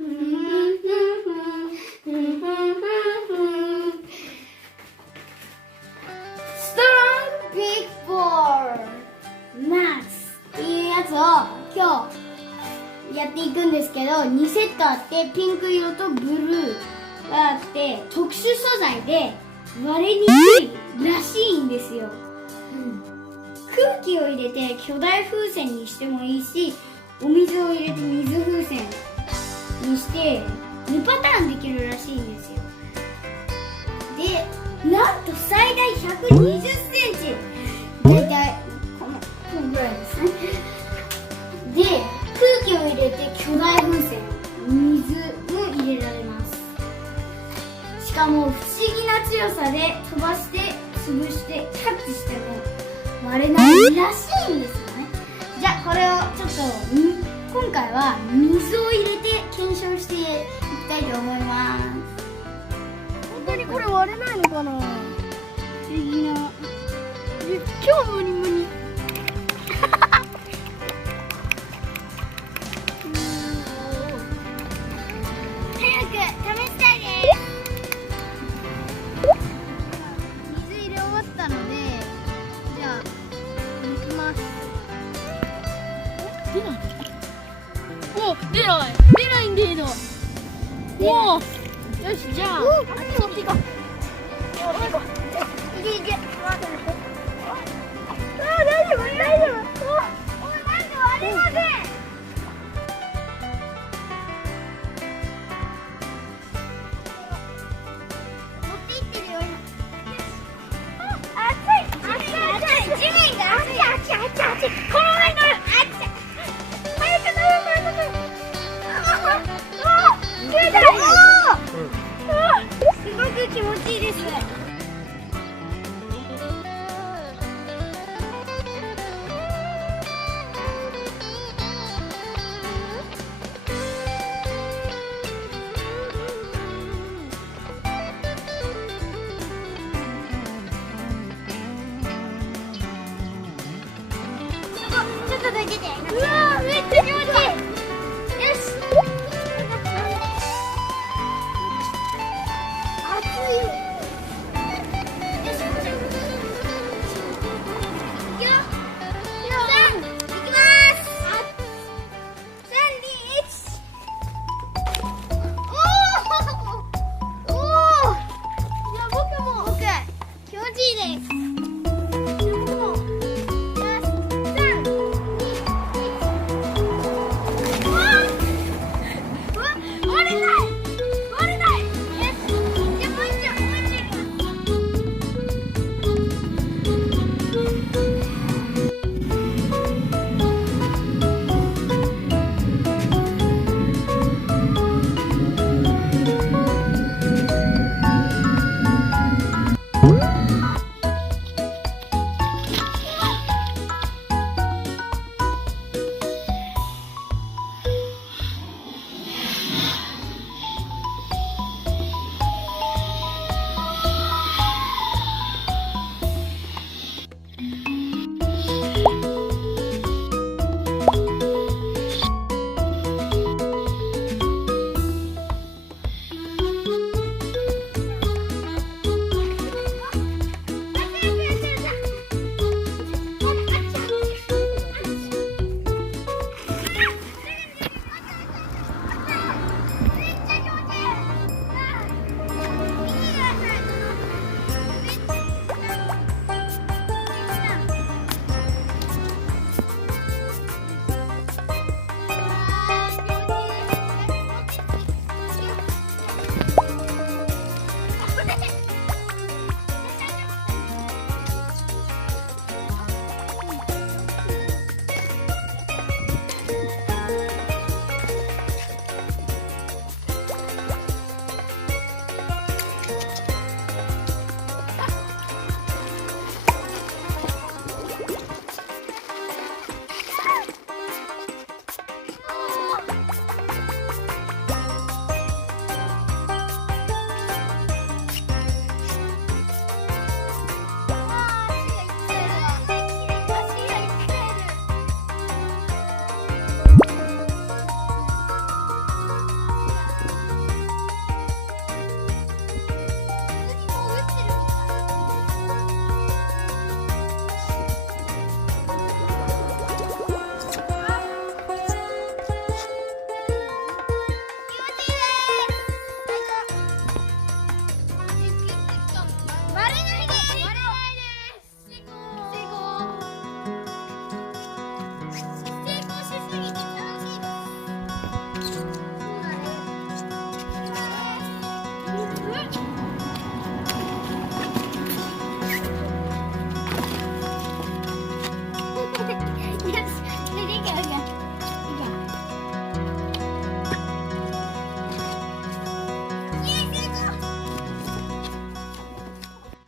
Strong big ball max っていうやつを今日やっていくんですけど、2セットあって、ピンク色とブルーがあって、特殊素材で割れにくいらしいんですよ。空気を入れて巨大風船にしてもいいし、お水を入れて水風船にして2パターンできるらしいんですよ。で、なんと最大120センチ、だいたいこのぐらいですね。で、空気を入れて巨大風船、水も入れられます。しかも不思議な強さで飛ばして潰してキャッチしても割れないらしいんですよね。じゃあこれをちょっと今回は水を入れて検証していきたいと思います。本当にこれ割れないのかな。不思議な。超無理無理。早く試したいです。水入れ終わったので、じゃあ抜きます。出ない。お、出ない。出ないんだけど。おお。よし、じゃああっち持っていこう。いけいけ。あ、大丈夫大丈夫。なんで割れません。持っていってるよ。熱い地面が熱い。熱い。この上から。早くすごく気持ちいいです。